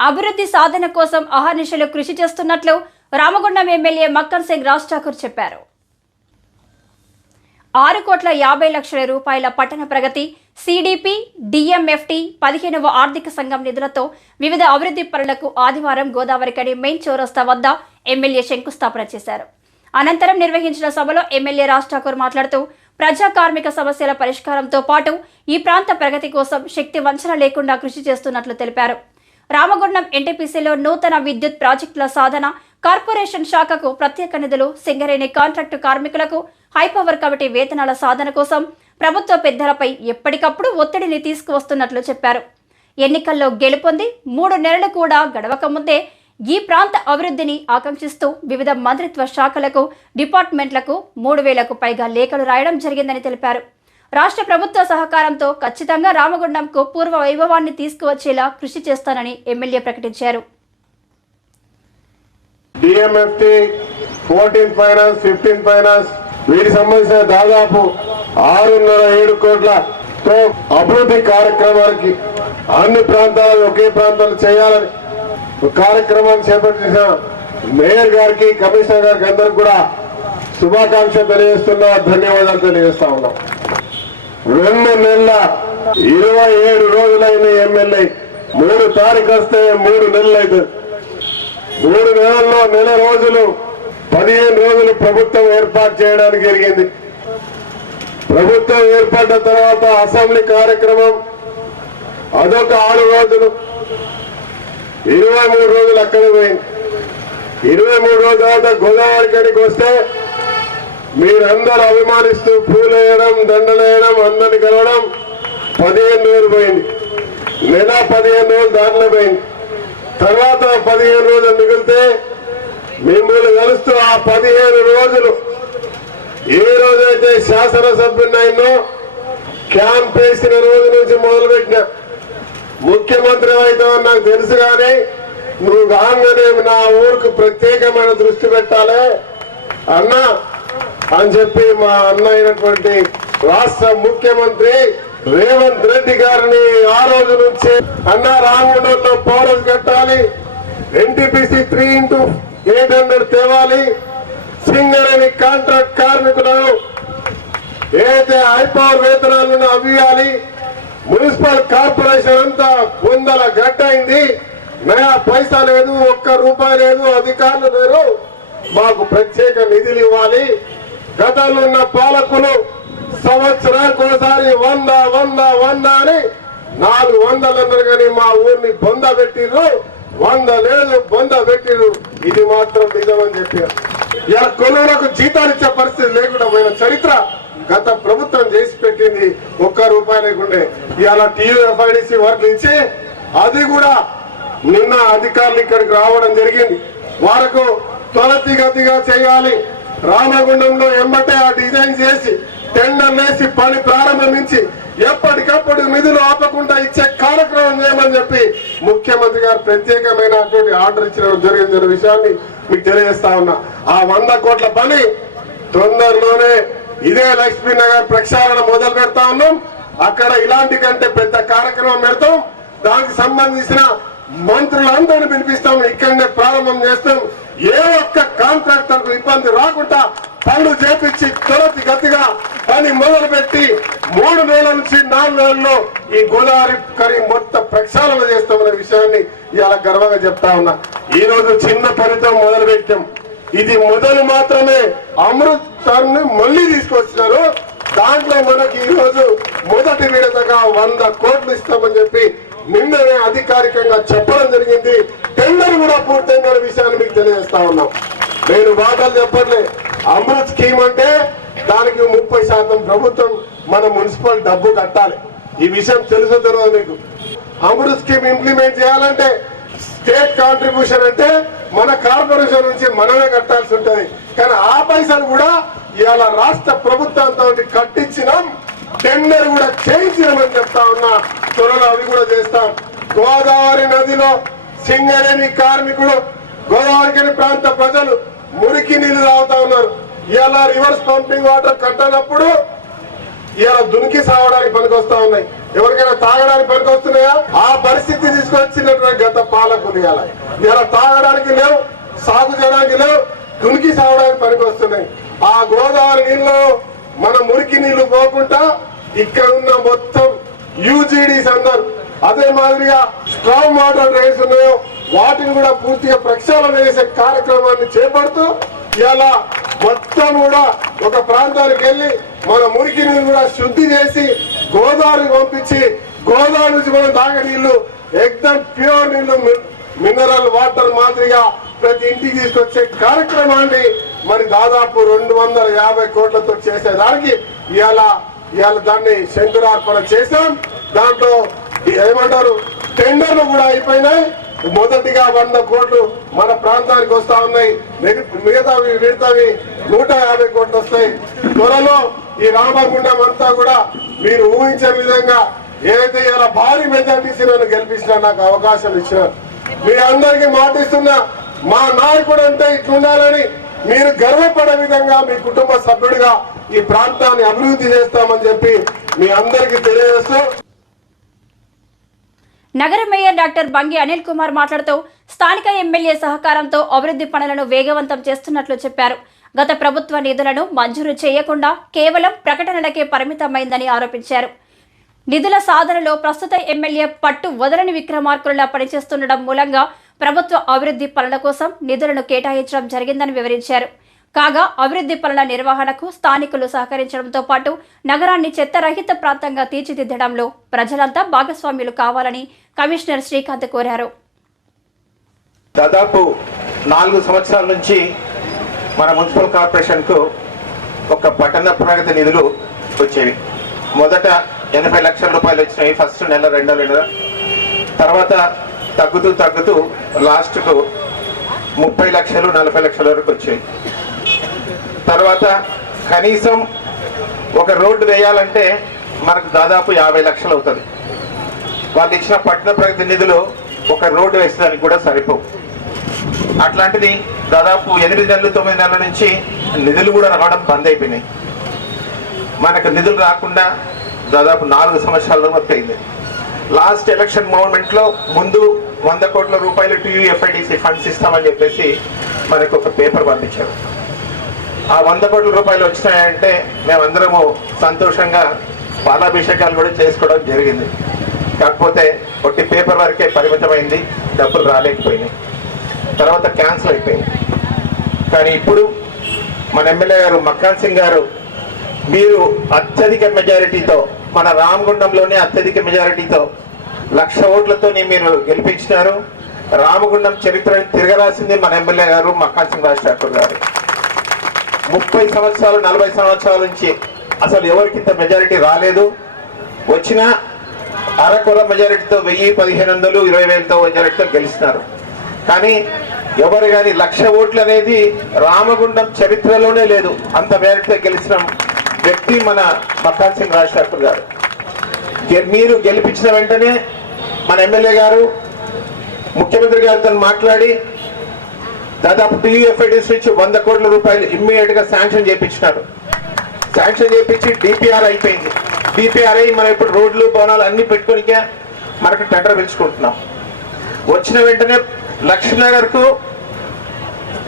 అభివృద్ధి సాధన కోసం అహర్నిశలు కృషి చేస్తున్నట్లు రామగుండం ఎమ్మెల్యే మక్కన్ సింగ్ రాజ్ ఠాకూర్ చెప్పారు. ఆరు కోట్ల యాభై లక్షల రూపాయల పట్టణ ప్రగతి సిడిపి డిఎంఎఫ్టి పదిహేనవ ఆర్థిక సంఘం నిధులతో వివిధ అభివృద్ధి పనులకు ఆదివారం గోదావరికని మెయిన్ చౌరస్తా వద్ద ఎమ్మెల్యే శంకుస్థాపన చేశారు. అనంతరం నిర్వహించిన సభలో ఎమ్మెల్యే రాజ్ ఠాకూర్ మాట్లాడుతూ ప్రజా కార్మిక సమస్యల పరిష్కారంతో పాటు ఈ ప్రాంత ప్రగతి కోసం శక్తి వంచన లేకుండా కృషి చేస్తున్నట్లు తెలిపారు. రామగుండం ఎన్టీపీసీలో నూతన విద్యుత్ ప్రాజెక్టుల సాధన కార్పొరేషన్ శాఖకు ప్రత్యేక నిధులు సింగరేణి కాంట్రాక్టు కార్మికులకు హైపవర్ కమిటీ వేతనాల సాధన కోసం ప్రభుత్వ పెద్దలపై ఎప్పటికప్పుడు ఒత్తిడిని తీసుకువస్తున్నట్లు చెప్పారు. ఎన్నికల్లో గెలుపొంది మూడు నెలలు కూడా గడవక ముందే ఈ ప్రాంత అభివృద్ధిని ఆకాంక్షిస్తూ వివిధ మంత్రిత్వ శాఖలకు డిపార్ట్మెంట్లకు మూడు వేలకు పైగా లేఖలు రాయడం జరిగిందని తెలిపారు. రాష్ట్ర ప్రభుత్వ సహకారంతో ఖచ్చితంగా రామగుండంకు పూర్వ వైభవాన్ని తీసుకువచ్చేలా కృషి చేస్తానని ఎమ్మెల్యే ప్రకటించారు. DMFT fourteen finance fifteen finance వీటికి సంబంధించిన దాదాపు ఆరున్నర ఏడు కోట్ల అభివృద్ధి కార్యక్రమానికి అన్ని ప్రాంతాలు ఒకే ప్రాంతాలు చేయాలని కార్యక్రమాన్ని చేపట్టిన మేయర్ గారికి కమిషనర్ గారికి అందరికి కూడా శుభాకాంక్షలు తెలియజేస్తున్నా ధన్యవాదాలు తెలియజేస్తా ఉన్నాం. రెండు నెలల ఇరవై ఏడు రోజులైన ఎమ్మెల్యే. మూడు తారీఖు వస్తే మూడు నెలలు అయితే. మూడు నెలల్లో నెల రోజులు పదిహేను రోజులు ప్రభుత్వం ఏర్పాటు చేయడానికి జరిగింది. ప్రభుత్వం ఏర్పడ్డ తర్వాత అసెంబ్లీ కార్యక్రమం అదొక ఆరు రోజులు. ఇరవై మూడు రోజులు అక్కడ పోయింది. ఇరవై మూడు రోజుల తర్వాత గోదావరి కడికి వస్తే మీరందరూ అభిమానిస్తూ పూలు వేయడం దండలు వేయడం అందరిని కలవడం పదిహేను రోజులు పోయింది. నెల పదిహేను రోజులు దాంట్లో పోయింది. తర్వాత పదిహేను రోజులు మిగిలితే మిమ్మల్ని కలుస్తూ ఆ పదిహేను రోజులు ఏ రోజైతే శాసనసభ్యున్నో క్యాంప్ వేసిన రోజు నుంచి మొదలుపెట్టిన. ముఖ్యమంత్రి అవుతావని నాకు తెలుసు కానీ నువ్వు కాగానే నా ఊరికి ప్రత్యేకమైన దృష్టి పెట్టాలి. అన్నా అని చెప్పి మా అన్న అయినటువంటి రాష్ట్ర ముఖ్యమంత్రి రేవంత్ రెడ్డి గారిని ఆ రోజు నుంచి అన్న రామగుండంలో పౌరస్ కట్టాలి. NTPC three into eight hundred తేవాలి. సింగరేణి కాంట్రాక్ట్ కార్మికులను ఏదైతే హైపవర్ వేతనాలను అవ్వాలి మున్సిపల్ కార్పొరేషన్ అంతా వందల గడ్డ నయా పైసా లేదు ఒక్క రూపాయి లేదు అధికారులు లేరు. మాకు ప్రత్యేక నిధులు ఇవ్వాలి. గతంలో ఉన్న పాలకులు సంవత్సరానికి ఒకసారి వంద వంద వంద అని నాలుగు వందలు అన్నారు కానీ మా ఊరిని బొంద పెట్టిర్రు. వంద లేదు బొంద పెట్టిర్రు. ఇది మాత్రం నిజమని చెప్పారు. ఇలా కొనుగోలకు జీతాలు ఇచ్చే పరిస్థితి లేకుండా పోయిన చరిత్ర గత ప్రభుత్వం చేసి పెట్టింది. ఒక్క రూపాయి లేకుండే. ఇలా టీయూఎఫ్ఐడిసి వర్క్లు ఇచ్చి అది కూడా నిన్న అధికారులు ఇక్కడికి రావడం జరిగింది. వారికి త్వరతిగతిగా చేయాలి. రామగుండంలో ఎంబటే ఆ డిజైన్ చేసి టెండర్ వేసి పని ప్రారంభించి ఎప్పటికప్పుడు నిధులు ఆపకుండా ఇచ్చే కార్యక్రమం చేయమని చెప్పి ముఖ్యమంత్రి గారు ప్రత్యేకమైనటువంటి ఆర్డర్ ఇచ్చిన జరిగిన విషయాన్ని మీకు తెలియజేస్తా ఉన్నా. ఆ వంద కోట్ల పని తొందరలోనే ఇదే లక్ష్మీ నగర్ ప్రక్షాళన మొదలు పెడతా ఉన్నాం. అక్కడ ఇలాంటి కంటే పెద్ద కార్యక్రమం పెడతాం. దానికి సంబంధించిన మంత్రులందరినీ పిలిపిస్తాం. ఇక్కడనే ప్రారంభం చేస్తాం. ఏ ఒక్క కాంట్రాక్టర్ ఇబ్బంది రాకుండా పనులు చేపించి తొలతి గతిగా పని మొదలు పెట్టి మూడు నెలల నుంచి నాలుగు నెలల్లో ఈ గోదావరి కరీ మొత్తం ప్రక్షాళన చేస్తామనే విషయాన్ని ఇలా గర్వంగా చెప్తా ఉన్నా. ఈ రోజు చిన్న పనితో మొదలు పెట్టాం ఇది మొదలు మాత్రమే అమృత్ని మళ్ళీ తీసుకొచ్చినారు. దాంట్లో మనకి ఈ రోజు మొదటి విడతగా వంద కోట్లు ఇస్తామని చెప్పి నిన్ననే అధికారికంగా చెప్పడం జరిగింది. టెండర్ కూడా పూర్తయిందనే విషయాన్ని మీకు తెలియజేస్తా ఉన్నాం. నేను మాటలు చెప్పట్లే. అమృత్ స్కీమ్ అంటే దానికి ముప్పై శాతం ప్రభుత్వం మన మున్సిపల్ డబ్బు కట్టాలి. ఈ విషయం తెలుసు తెలియదు మీకు. అమృత్ స్కీమ్ ఇంప్లిమెంట్ చేయాలంటే స్టేట్ కాంట్రిబ్యూషన్ అంటే మన కార్పొరేషన్ నుంచి మనమే కట్టాల్సి ఉంటుంది. కానీ ఆ పైసలు కూడా ఇవాళ రాష్ట్ర ప్రభుత్వంతో కట్టించినాం. టెండర్ కూడా చేయించినామని చెప్తా ఉన్నా. త్వరలో అవి కూడా చేస్తాం. గోదావరి నదిలో సింగరేణి కార్మికులు గోదావరి ప్రాంత ప్రజలు మురికి నీళ్ళు తాగుతా ఉన్నారు. ఇలా రివర్స్ పంపింగ్ వాటర్ కట్టనప్పుడు ఇలా దునికి సావడానికి పనికొస్తా ఉన్నాయి. ఎవరికైనా తాగడానికి పనికొస్తున్నాయా? ఆ పరిస్థితి తీసుకొచ్చినటువంటి గత పాలకులు ఇలా ఇలా తాగడానికి లేవు సాగు చేయడానికి లేవు దునికి సాగడానికి పనికొస్తున్నాయి. ఆ గోదావరి నీళ్ళు మన మురికి నీళ్ళు పోకుండా ఇక్కడ ఉన్న మొత్తం యూజీడీస్ అందరు అదే మాదిరిగా స్ట్రాంగ్ వాటర్ డ్రైవ్స్ ఉన్నాయో వాటిని కూడా పూర్తిగా ప్రక్షాళన చేసే కార్యక్రమాన్ని చేపడుతూ ఇలా మొత్తం కూడా ఒక ప్రాంతానికి వెళ్ళి మన మురికి నీళ్ళు కూడా శుద్ధి చేసి గోదావరి పంపించి గోదావరి నుంచి మనం తాగే నీళ్ళు ఎగ్దమ్ ప్యూర్ నీళ్ళు మినరల్ వాటర్ మాదిరిగా ప్రతి ఇంటికి తీసుకొచ్చే కార్యక్రమాన్ని మరి దాదాపు రెండు వందల యాభై కోట్లతో చేసేదానికి ఇలా ఇవాళ దాన్ని శంకురార్పణ చేశాం. దాంట్లో ఏమంటారు టెండర్లు కూడా అయిపోయినాయి. మొదటిగా వంద కోట్లు మన ప్రాంతానికి వస్తా ఉన్నాయి. మిగతావి మిగతావి నూట యాభై కోట్లు వస్తాయి. త్వరలో ఈ రామగుండం అంతా కూడా మీరు ఊహించే విధంగా ఏదైతే ఇలా భారీ మెజార్టీసీ నన్ను గెలిపించినా నాకు అవకాశం ఇచ్చినారు. మీ అందరికీ మాటిస్తున్నా మా నాయకుడు అంటే ఇట్లుండాలని మీరు గర్వపడే విధంగా మీ కుటుంబ సభ్యుడిగా ఈ ప్రాంతాన్ని అభివృద్ధి చేస్తామని చెప్పి మీ అందరికీ తెలియజేస్తూ నగర మేయర్ డాక్టర్ బంగి అనిల్ కుమార్ మాట్లాడుతూ స్థానిక ఎమ్మెల్యే సహకారంతో అభివృద్ధి పనులను వేగవంతం చేస్తున్నట్లు చెప్పారు. గత ప్రభుత్వ నిధులను మంజూరు చేయకుండా కేవలం ప్రకటనలకే పరిమితమైందని ఆరోపించారు. నిధుల సాధనలో ప్రస్తుత ఎమ్మెల్యే పట్టు వదలని విక్రమార్కులలా పనిచేస్తుండడం మూలంగా ప్రభుత్వ అభివృద్ధి పనుల కోసం నిధులను కేటాయించడం జరిగిందని వివరించారు. కాగా అభివృద్ధి పనుల నిర్వహణకు స్థానికులు సహకరించడంతో పాటు నగరాన్ని చెత్తరహిత ప్రాంతంగా తీర్చిదిద్దడంలో ప్రజలంతా భాగస్వామ్యులు కావాలని కమిషనర్ శ్రీకాంత్ కోరారు. దాదాపు నాలుగు సంవత్సరాల నుంచి మన మున్సిపల్ కార్పొరేషన్కు ఒక పట్టణ ప్రగతి నిధులు వచ్చేవి. మొదట ఎనభై లక్షల రూపాయలు వచ్చినాయి ఫస్ట్ నెల రెండో నెల. తర్వాత తగ్గుతూ తగ్గుతూ లాస్ట్కు ముప్పై లక్షలు నలభై లక్షల వరకు వచ్చాయి. తర్వాత కనీసం ఒక రోడ్డు వేయాలంటే మనకు దాదాపు యాభై లక్షలు అవుతుంది. వాళ్ళు ఇచ్చిన పట్టణ ప్రగతి నిధులు ఒక రోడ్డు వేసేదానికి కూడా సరిపోవు. అట్లాంటిది దాదాపు ఎనిమిది నెలలు తొమ్మిది నెలల నుంచి నిధులు కూడా రావడం బంద్ అయిపోయినాయి. మనకు నిధులు రాకుండా దాదాపు నాలుగు సంవత్సరాల వరకు అయింది. లాస్ట్ ఎలక్షన్ మూమెంట్లో ముందు వంద కోట్ల రూపాయలు టీయూఎఫ్ఐడిసి ఫండ్స్ ఇస్తామని చెప్పేసి మనకు ఒక పేపర్ పంపించారు. ఆ వంద కోట్ల రూపాయలు వచ్చినాయంటే మేమందరము సంతోషంగా పాలాభిషేకాలు కూడా చేసుకోవడం జరిగింది. కాకపోతే ఒకటి పేపర్ వరకే పరిమితమైంది డబ్బులు రాలేకపోయినాయి. తర్వాత క్యాన్సిల్ అయిపోయింది. కానీ ఇప్పుడు మన ఎమ్మెల్యే గారు మక్కాన్ సింగ్ గారు మీరు అత్యధిక మెజారిటీతో మన రామగుండంలోనే అత్యధిక మెజారిటీతో లక్ష ఓట్లతోని మీరు గెలిపించినారు. రామగుండం చరిత్రని తిరగరాసింది మన ఎమ్మెల్యే గారు మక్కాన్ సింగ్ రాజశేఖర్ గారు. ముప్పై సంవత్సరాలు నలభై సంవత్సరాల నుంచి అసలు ఎవరికి ఇంత మెజారిటీ రాలేదు. వచ్చిన అరకొర మెజారిటీతో వెయ్యి పదిహేను వందలు ఇరవై వేలతో మెజారిటీతో గెలిచినారు. కానీ ఎవరు కానీ లక్ష ఓట్లు అనేది రామగుండం చరిత్రలోనే లేదు. అంత మెజారిటీతో గెలిచిన వ్యక్తి మన మక్కాన్ సింగ్ రాజశేఖర్ గారు. గె- మీరు గెలిపించిన వెంటనే మన ఎమ్మెల్యే గారు ముఖ్యమంత్రి గారితో మాట్లాడి దాదాపు టీయూఎఫ్ఐడిస్ నుంచి వంద కోట్ల రూపాయలు ఇమ్మీడియట్గా శాంక్షన్ చేయించినారు శాంక్షన్ చేయించి డిపిఆర్ అయిపోయింది. డిపిఆర్ అయి మనం ఇప్పుడు రోడ్లు భవనాలు అన్ని పెట్టుకోనికే మనకు టెండర్ పిలుచుకుంటున్నాం. వచ్చిన వెంటనే లక్ష్మీనగర్కు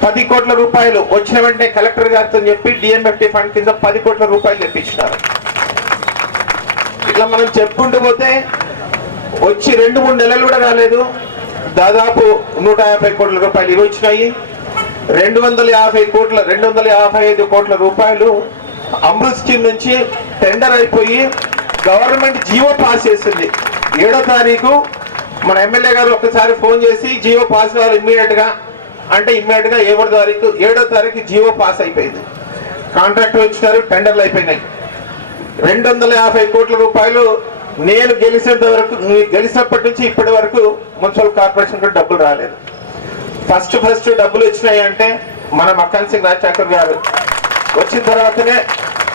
పది కోట్ల రూపాయలు వచ్చిన వెంటనే కలెక్టర్ గారితో చెప్పి డిఎంఎఫ్టీ ఫండ్ కింద పది కోట్ల రూపాయలు తెప్పించినారు. ఇట్లా మనం చెప్పుకుంటూ పోతే వచ్చి రెండు మూడు నెలలు కూడా కాలేదు దాదాపు నూట యాభై కోట్ల రూపాయలు ఇవి వచ్చినాయి. రెండు వందల యాభై కోట్ల రెండు వందల యాభై ఐదు కోట్ల రూపాయలు అమృత్ స్కీమ్ నుంచి టెండర్ అయిపోయి గవర్నమెంట్ జీవో పాస్ చేసింది. ఏడో తారీఖు మన ఎమ్మెల్యే గారు ఒకసారి ఫోన్ చేసి జియో పాస్ కావాలి ఇమ్మీడియట్గా అంటే ఇమ్మీడియట్గా ఏడో తారీఖు ఏడో తారీఖు జియో పాస్ అయిపోయింది. కాంట్రాక్ట్ వచ్చినారు టెండర్లు అయిపోయినాయి. రెండు వందల యాభై కోట్ల రూపాయలు నేను గెలిచినంత వరకు గెలిచినప్పటి నుంచి ఇప్పటి వరకు మున్సిపల్ కార్పొరేషన్ డబ్బులు రాలేదు. ఫస్ట్ ఫస్ట్ డబ్బులు వచ్చినాయి అంటే మన మక్కన్ సింగ్ రాజ్ ఠాకూర్ గారు. వచ్చిన తర్వాతనే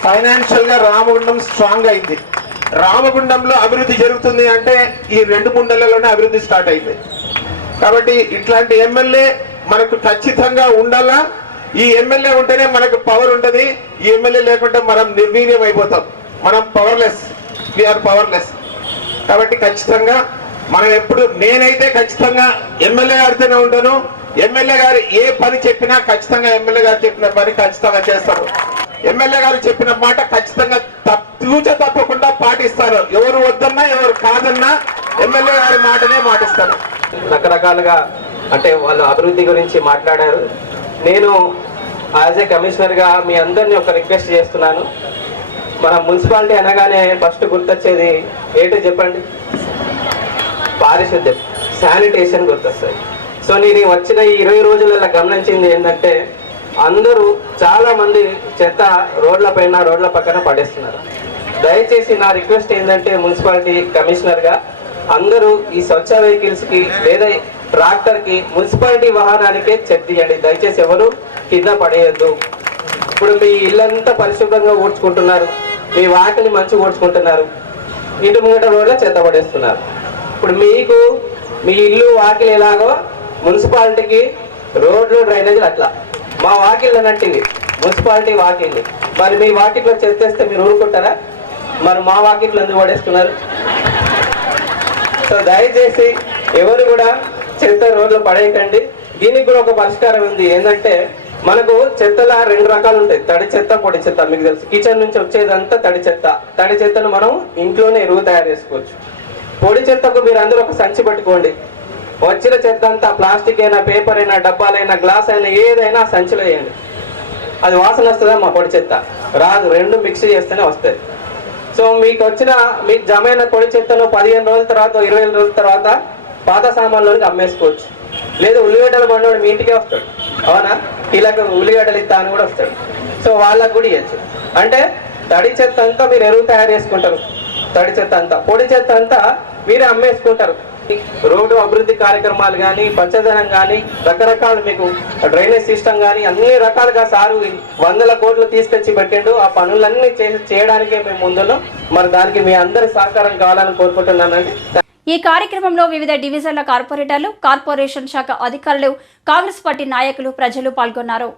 ఫైనాన్షియల్గా రామగుండం స్ట్రాంగ్ అయింది. రామగుండంలో అభివృద్ధి జరుగుతుంది అంటే ఈ రెండు మూడు నెలల్లోనే అభివృద్ధి స్టార్ట్ అయింది కాబట్టి ఇట్లాంటి ఎమ్మెల్యే మనకు ఖచ్చితంగా ఉండాలా? ఈ ఎమ్మెల్యే ఉంటేనే మనకు పవర్ ఉంటుంది. ఈ ఎమ్మెల్యే లేకుంటే మనం నిర్వీర్యం అయిపోతాం. మనం పవర్లెస్ వీఆర్ పవర్లెస్ కాబట్టి ఖచ్చితంగా మనం ఎప్పుడు నేనైతే ఖచ్చితంగా ఎమ్మెల్యే గారితోనే ఉంటాను ఎమ్మెల్యే గారు ఏ పని చెప్పినా ఖచ్చితంగా ఎమ్మెల్యే గారు చెప్పిన పని ఖచ్చితంగా చేస్తారు. ఎమ్మెల్యే గారు చెప్పిన మాట ఖచ్చితంగా తూచ తప్పకుండా పాటిస్తారు. ఎవరు వద్దన్నా ఎవరు కాదన్నా ఎమ్మెల్యే గారి మాటనే మాటిస్తారు. రకరకాలుగా అంటే వాళ్ళు అభివృద్ధి గురించి మాట్లాడారు. నేను యాజ్ ఏ కమిషనర్గా మీ అందరినీ ఒక రిక్వెస్ట్ చేస్తున్నాను. మన మున్సిపాలిటీ అనగానే ఫస్ట్ గుర్తొచ్చేది ఏంటో చెప్పండి? పారిశుద్ధ్యం శానిటేషన్ గుర్తొస్తుంది సో నేను వచ్చిన ఈ ఇరవై రోజులలో గమనించింది ఏంటంటే అందరూ చాలా మంది చెత్త రోడ్ల పైన రోడ్ల పక్కన పడేస్తున్నారు. దయచేసి నా రిక్వెస్ట్ ఏంటంటే మున్సిపాలిటీ కమిషనర్గా అందరూ ఈ స్వచ్ఛ వెహికల్స్కి లేదా ట్రాక్టర్కి మున్సిపాలిటీ వాహనానికే చెక్ తీయండి. దయచేసి ఎవరు కింద పడేయద్దు. ఇప్పుడు మీ ఇల్లంతా పరిశుభ్రంగా ఊడ్చుకుంటున్నారు. మీ వాటిని మంచిగా ఊడ్చుకుంటున్నారు. ఇటు ముంగట రోడ్ల చెత్త పడేస్తున్నారు. ఇప్పుడు మీకు మీ ఇల్లు వాకిలు ఎలాగో మున్సిపాలిటీకి రోడ్లు డ్రైనేజీలు అట్లా. మా వాకిళ్ళు అన్నట్టివి మున్సిపాలిటీ వాకిళ్ళు. మరి మీ వాకిట్లో చెత్తేస్తే మీరు ఊరుకుంటారా? మరి మా వాకిట్లు ఎందుకు పడేస్తున్నారు సో దయచేసి ఎవరు కూడా చెత్త రోడ్లు పడేయకండి. దీనికి కూడా ఒక పరిష్కారం ఉంది. ఏంటంటే మనకు చెత్తల రెండు రకాలు ఉంటాయి. తడి చెత్త పొడి చెత్త. మీకు తెలుసు. కిచెన్ నుంచి వచ్చేదంతా తడి చెత్త. తడి చెత్తను మనం ఇంట్లోనే ఎరువు తయారు చేసుకోవచ్చు. పొడి చెత్తకు మీరు అందరూ ఒక సంచి పట్టుకోండి. వచ్చిన చెత్త అంతా ప్లాస్టిక్ అయినా పేపర్ అయినా డబ్బాలైనా గ్లాస్ అయినా ఏదైనా ఆ సంచిలో వేయండి. అది వాసన వస్తుందా? మా పొడి చెత్త. రాదు రెండు మిక్స్ చేస్తేనే వస్తుంది సో మీకు వచ్చిన మీకు జమైన పొడి చెత్తను పదిహేను రోజుల తర్వాత ఇరవై రోజుల తర్వాత పాత సామాన్లోకి అమ్మేసుకోవచ్చు. లేదా ఉల్లిగడ్డలు పండుగ మీ ఇంటికే వస్తాడు. అవునా? ఇలాగ ఉల్లిగడ్డలు ఇస్తా అని కూడా వస్తాడు. సో వాళ్ళకు కూడా ఇవ్వచ్చు అంటే తడి చెత్త అంతా మీరు ఎరువు తయారు చేసుకుంటారు. తడి చెత్త అంతా పొడి చెత్త అంతా మీరే అమ్మేసుకుంటారు. రోడ్డు అభివృద్ధి కార్యక్రమాలు కానీ పచ్చదనం కానీ రకరకాల మీకు డ్రైనేజ్ సిస్టమ్ కానీ అన్ని రకాలుగా సారు వందల కోట్లు తీసుకొచ్చి పెట్టిండు. ఆ పనులన్నీ చేసి చేయడానికే మేము ముందున్నాం. మరి దానికి మీ అందరి సహకారం కావాలని కోరుకుంటున్నానండి. ఈ కార్యక్రమంలో వివిధ డివిజన్ల కార్పొరేటర్లు కార్పొరేషన్ శాఖ అధికారులు కాంగ్రెస్ పార్టీ నాయకులు ప్రజలు పాల్గొన్నారు.